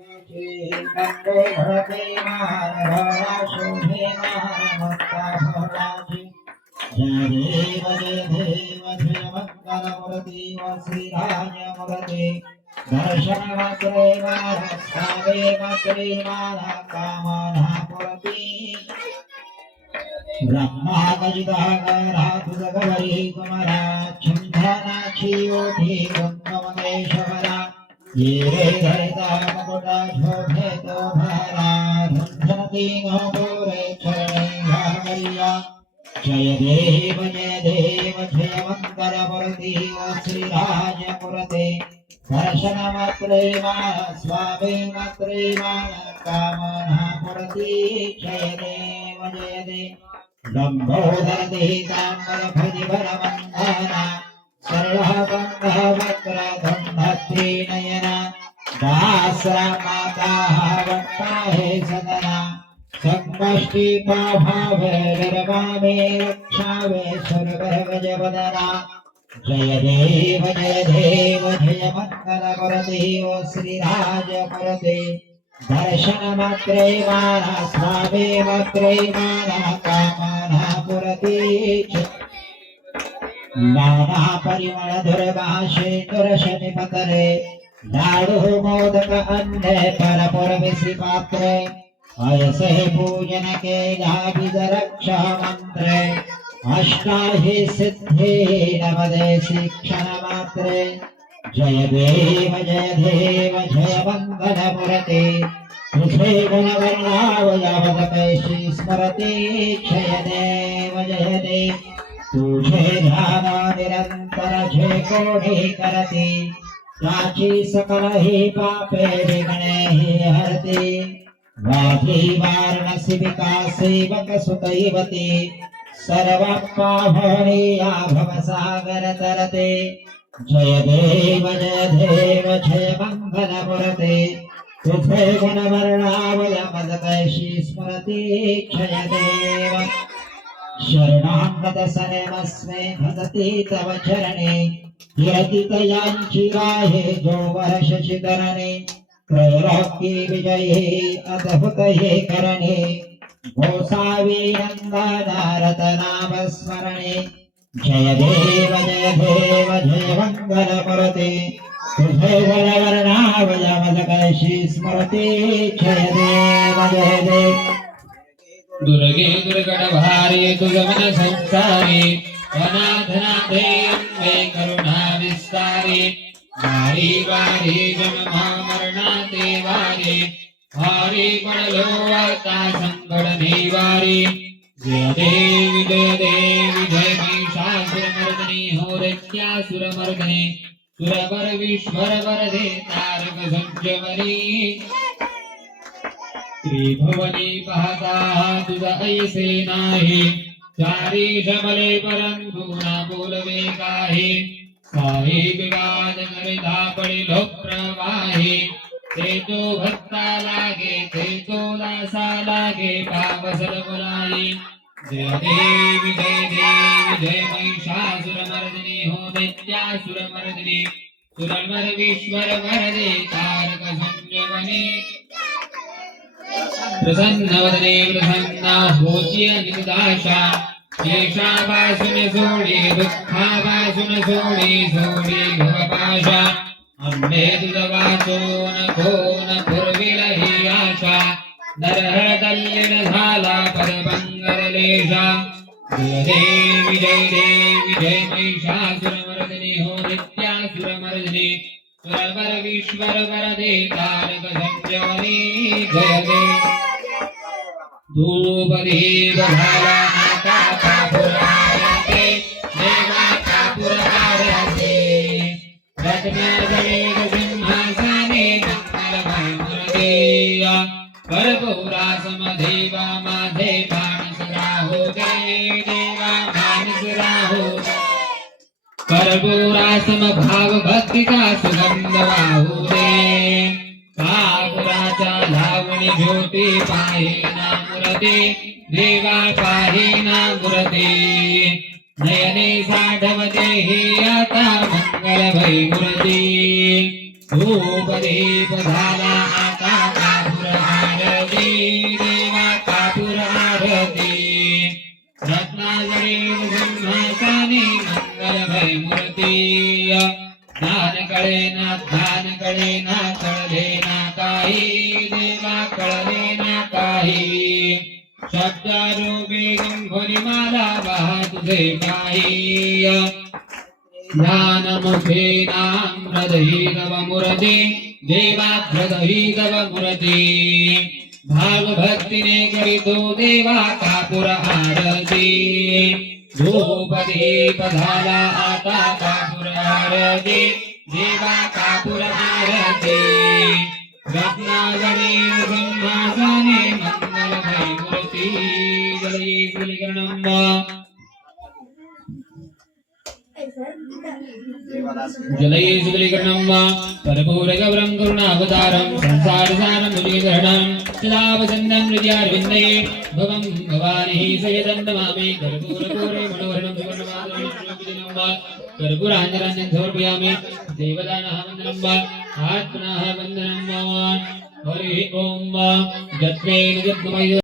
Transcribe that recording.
कंदे भरते मान भरा शोभे मान मक्का भराची जय देव जय मंगलमूर्ति व श्रीराज मूर्ति दर्शन मात्रे मान सावे मात्रे मान कामना पूर्ति ब्रह्मा गजिदागरा तुझगवरी कुमारा चिंतनाची ओठी गंगमनेश्वरा ये रे धैता मुकुटा शोभे तो भरा धनती नो गोरे चरणे भावरिया जय देव जय मंगल मूर्ति व श्रीराज मूर्ति दर्शन मात्रे मान स्वामी मात्रे मान कामना पूर्ति जय देव लंबोदर देहितांबर भजिवर वंदना सरलः बंधः वक्रतुंड नयना दासरा माता वक्ताहे सदना संकष्टि भावे निर्वामे रक्षावे सुरगज वदना जय देव जय मंगल मूर्ति ओ श्रीराज मूर्ति दर्शन मात्रे मान स्वामी मात्रे मान कामना पूर्ति नाना परिमळ दुर्भाषे दुर्शनि पतरे लाडू मोदक अन्ने परपुर विसि पात्रे ऐसे पूजन के लाभिद रक्षा मंत्रे अष्टाहि सिद्धि नवदे शिक्षण मात्रे जय देव जय मंगल मूर्ति तुझे गुण वर्णावयावत कैशी स्मरति जय देव तुझे ध्यान निरंतर जय कोणी करती प्राची सकल ही पापे विघ्ने ही हरती वाधी वारणसी विकासेवक सुतैवती सर्व पावनिया भवसागर तरते जय देव जय मंगल मूर्ति तुझे गुण वर्णावय मद कैशी स्मरति जय देव शरणागत सनमस्मे भजति तव चरणे यतितयांची राहे जो वर्ष शिखरणे त्रैलोक्य विजये अद्भुत हे करणे गोसावी नंदनारत नाम स्मरणे जय देव जय मंगल मूर्ति तुझे वर्णावय मद कैशी स्मरति जय देव दुर्गे दुर्गण भारी तुझमन संसारी अनाथनाथे अम्बे करुणा विस्तारी वारी वारी जन्मा मरणाते वारी भारी पडलो आता संकट निवारी जय देवी जय महिषासुरमर्दिनी हो दैत्यासुरमर्दिनी सुरवर विश्वर वरदे तारक संजमनी त्रिभुवनी पाहता तुझा ऐसे नाही चारी जमले परंतु ना बोलवे काही काही विवाद करिता पडिलो प्रवाही ते तो भक्ता लागे ते तो दासा लागे पावसर बोलाई जय देवी जय महिषासुरमर्दिनी हो दैत्यासुरमर्दिनी सुरवर विश्वर वरदे तारक संजमनी प्रसन्नवदने प्रसन्ना होती निदाशा शेषावासुन सोडी दुःखावासुन सोडी भवपाशा अंबे तुझवाचो न पूर्विल ही आशा नरहळदल्लीन झाला परमंगलेशा जय देवी जय महिषासुरमर्दिनी हो नित्यासुरमर्दिनी सुरवर विश्वर वरदे तारक संजमनी जय देव धूपदीप झाला आता कापुरारते देवा कापुरारते रत्नगणेश सिंहासने मंगलमय मूर्तिया कर्पूरासमदेवा माझे मानस राहू दे देवा मानस राहू कर्पूरासम भाव भक्तीचा सुगंध वाहू दे कापुराचा लावणी ज्योती पाहिना मूर्ती देवा पाहिना मूर्ती नयने साधवते ही आता मंगलमय मूर्ती धूपदीप झाला आता शब्दारूपे गंभोनिमाला तुझे पाहि ज्ञानमुखे नाम हृदयी तव मूर्ति देवाभ्रदही तव मूर्ति भाव भक्ति ने करी तो देवा कापुर आरती धूप दीप झाला आता कापुर आरती देवा कापुर आरती रत्नागरी ब्रह्मासने मंगल भय मूर्ति जलये कुलकर्णम् जलये सुबलिकर्णम् परपूरगौरं करुणावतारं संसारसारं मुनिकरणं सदा वसन्तं हृदयारविन्दे भवं भवानी सयदं नमामि कर्पूरपूरे मनोहरणं सुवर्णमाधुर्यं कर्पूराञ्जनं समर्पयामि देवदानः वन्दनं आत्मनः वन्दनं हरि ओम जत्वेन जत्मय